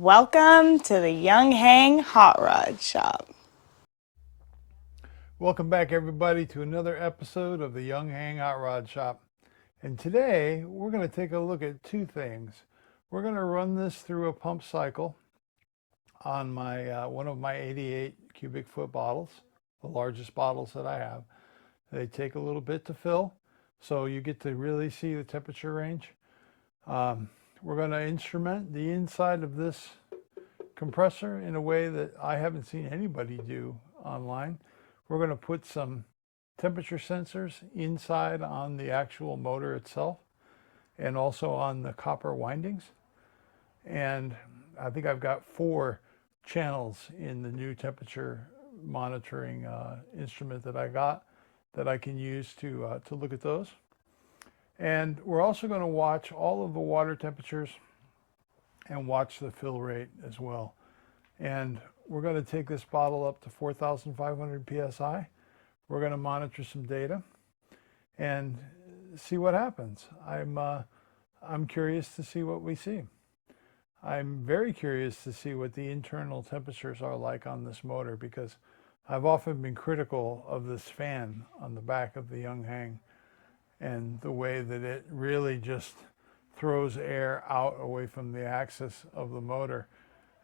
Welcome to the Yong Heng Hot Rod Shop. Welcome back everybody to another episode of the Yong Heng Hot Rod Shop. And today we're going to take a look at two things. We're going to run this through a pump cycle on my one of my 88 cubic foot bottles, the largest bottles that I have. They take a little bit to fill, so you get to really see the temperature range. We're going to instrument the inside of this compressor in a way that I haven't seen anybody do online. We're going to put some temperature sensors inside on the actual motor itself and also on the copper windings. And I think I've got 4 channels in the new temperature monitoring instrument that I got that I can use to look at those. And we're also going to watch all of the water temperatures and watch the fill rate as well. And we're going to take this bottle up to 4,500 psi. We're going to monitor some data and see what happens. I'm curious to see what we see. I'm very curious to see what the internal temperatures are like on this motor, because I've often been critical of this fan on the back of the Yong Heng and the way that it really just throws air out away from the axis of the motor,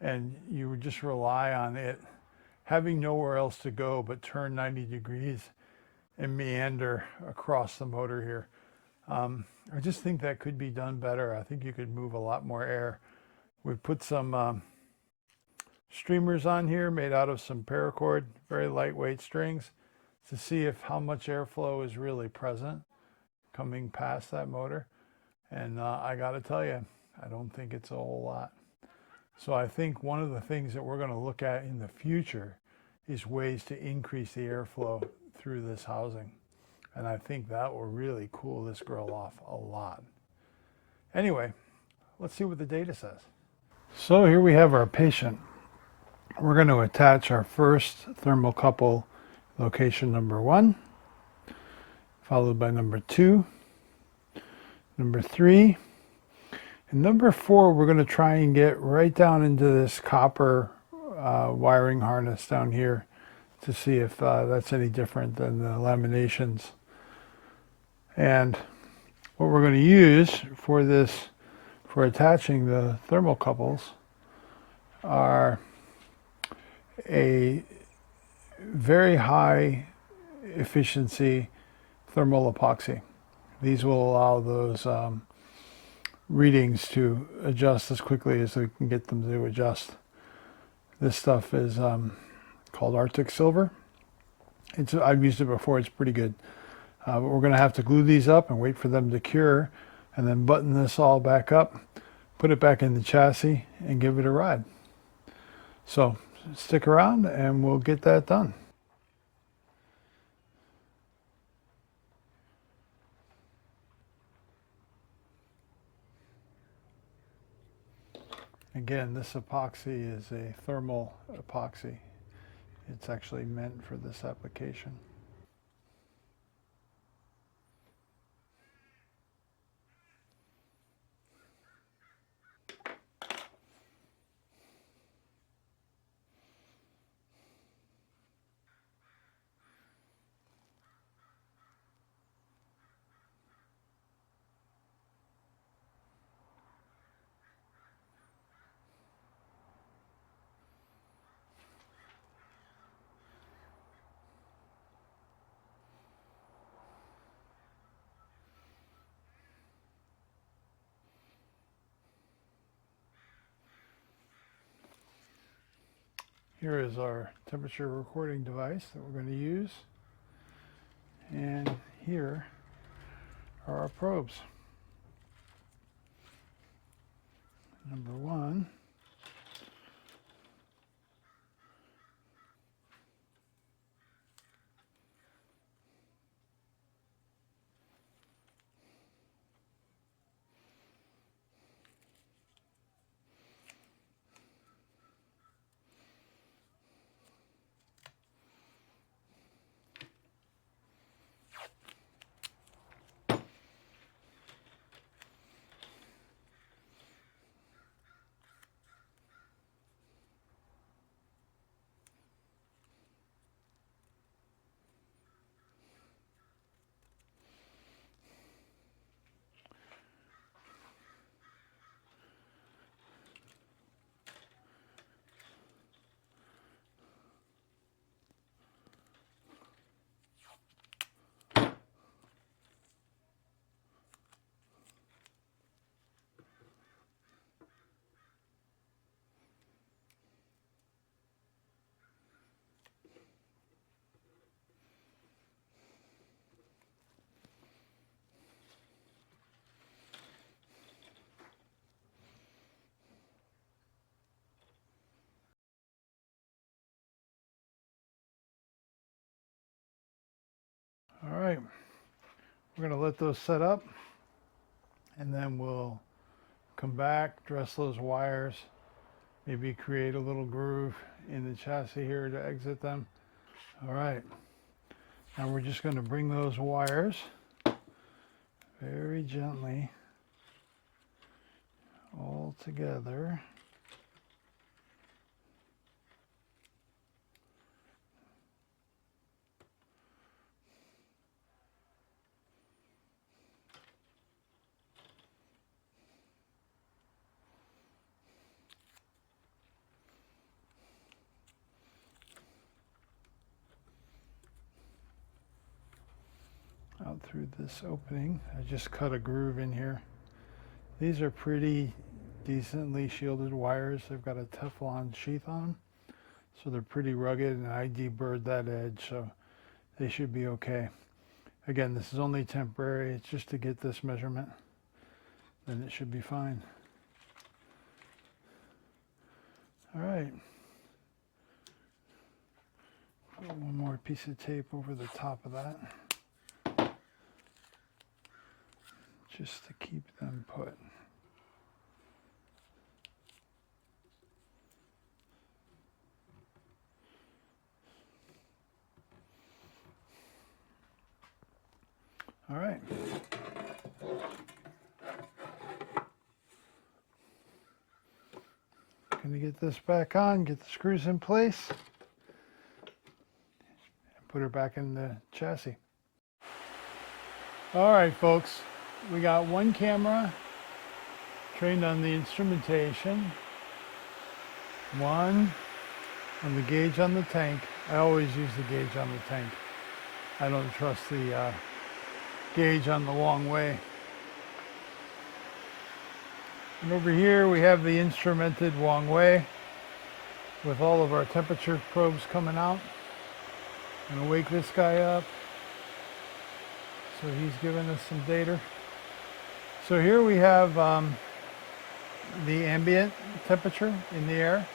and you would just rely on it having nowhere else to go but turn 90 degrees and meander across the motor here. I just think that could be done better. I think you could move a lot more air. We've put some streamers on here made out of some paracord, very lightweight strings, to see how much airflow is really present coming past that motor. And I got to tell you, I don't think it's a whole lot. So I think one of the things that we're going to look at in the future is ways to increase the airflow through this housing. And I think that will really cool this girl off a lot. Anyway, let's see what the data says. So here we have our patient. We're going to attach our first thermocouple, location number 1, followed by number 2, number 3, and number 4. We're going to try and get right down into this copper wiring harness down here to see if that's any different than the laminations. And what we're going to use for this, for attaching the thermocouples, are a very high efficiency thermal epoxy. These will allow those readings to adjust as quickly as we can get them to adjust. This stuff is called Arctic Silver. I've used it before, it's pretty good. But we're going to have to glue these up and wait for them to cure, and then button this all back up, put it back in the chassis, and give it a ride. So stick around and we'll get that done. Again, this epoxy is a thermal epoxy. It's actually meant for this application. Here is our temperature recording device that we're going to use. And here are our probes. Number 1. We're going to let those set up, and then we'll come back, dress those wires, maybe create a little groove in the chassis here to exit them. All right, now we're just going to bring those wires very gently all together. Out through this opening. I just cut a groove in here. These are pretty decently shielded wires. They've got a Teflon sheath on them, so they're pretty rugged, and I deburred that edge, so they should be okay. Again, this is only temporary. It's just to get this measurement, then it should be fine. All right. Put one more piece of tape over the top of that, just to keep them put. All right. Gonna get this back on, get the screws in place, and put her back in the chassis. All right, folks. We got one camera trained on the instrumentation, one on the gauge on the tank. I always use the gauge on the tank. I don't trust the gauge on the Wong Wei. And over here we have the instrumented Wong Wei with all of our temperature probes coming out. I'm gonna wake this guy up so he's giving us some data. So here we have the ambient temperature in the air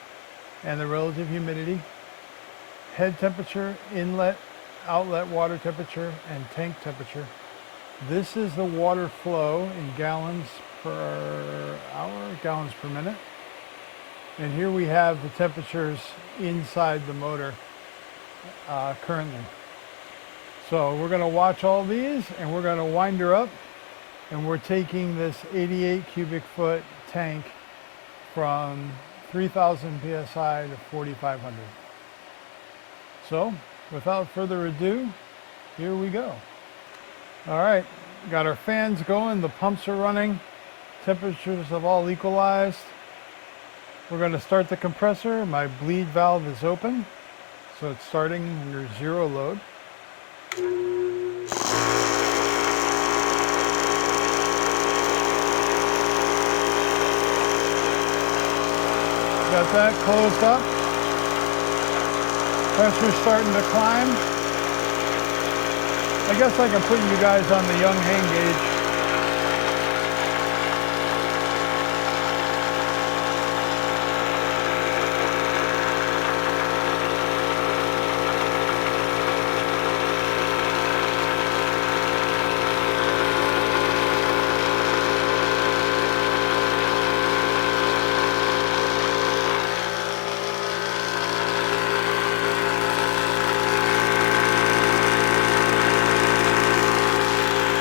and the relative humidity, head temperature, inlet, outlet water temperature, and tank temperature. This is the water flow in gallons per hour, gallons per minute. And here we have the temperatures inside the motor currently. So we're going to watch all these, and we're going to wind her up. And we're taking this 88 cubic foot tank from 3,000 psi to 4,500. So without further ado, here we go. All right, got our fans going, the pumps are running, temperatures have all equalized. We're going to start the compressor. My bleed valve is open, so it's starting under zero load. Got that closed up. Pressure's starting to climb. I guess I can put you guys on the Yong Heng gauge.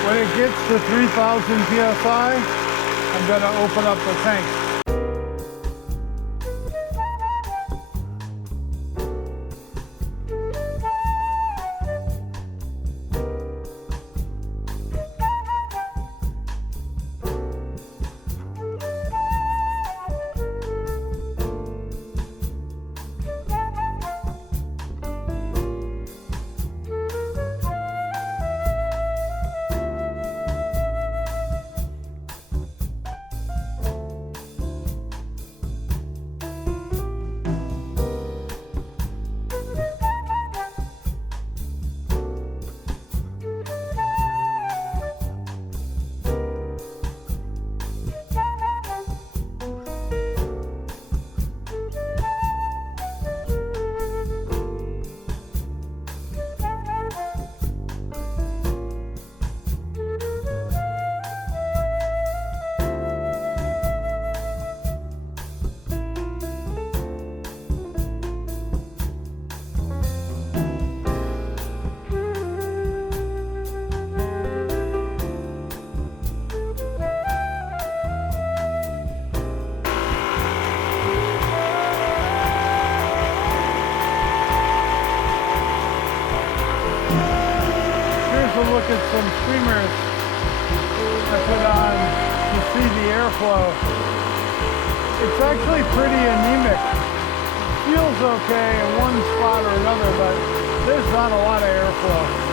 When it gets to 3,000 psi, I'm going to open up the tank. a look at some streamers I put on to see the airflow. It's actually pretty anemic. Feels okay in one spot or another, but there's not a lot of airflow.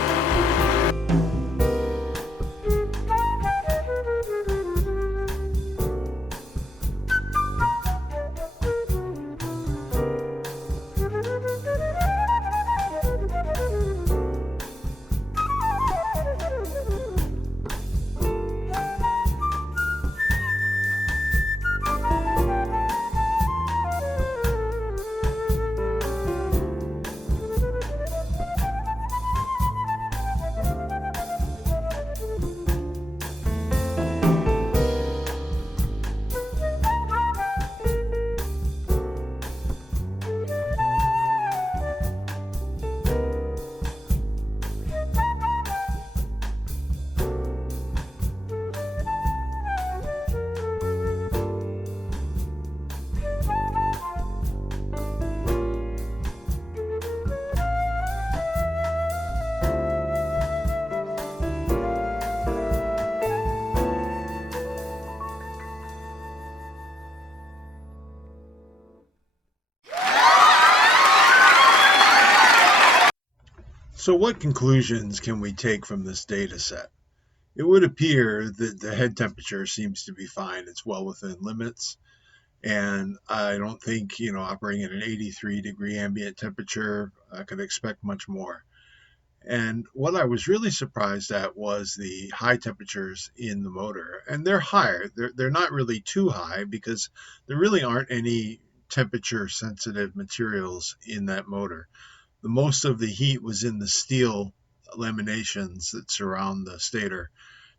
So what conclusions can we take from this data set? It would appear that the head temperature seems to be fine. It's well within limits. And I don't think, operating at an 83-degree ambient temperature, I could expect much more. And what I was really surprised at was the high temperatures in the motor. And they're higher. They're not really too high because there really aren't any temperature sensitive materials in that motor. The most of the heat was in the steel laminations that surround the stator.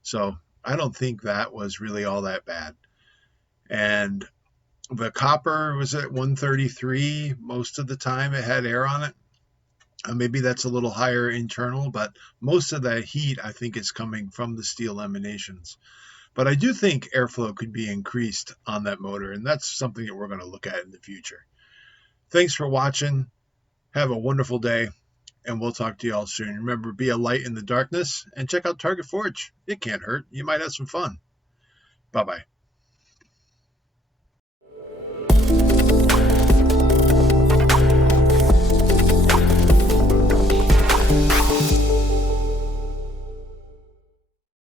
So I don't think that was really all that bad. And the copper was at 133 most of the time. It had air on it. Maybe that's a little higher internal, but most of that heat I think is coming from the steel laminations. But I do think airflow could be increased on that motor, and that's something that we're going to look at in the future. Thanks for watching. Have a wonderful day, and we'll talk to you all soon. Remember, be a light in the darkness, and check out Target Forge. It can't hurt. You might have some fun. Bye-bye.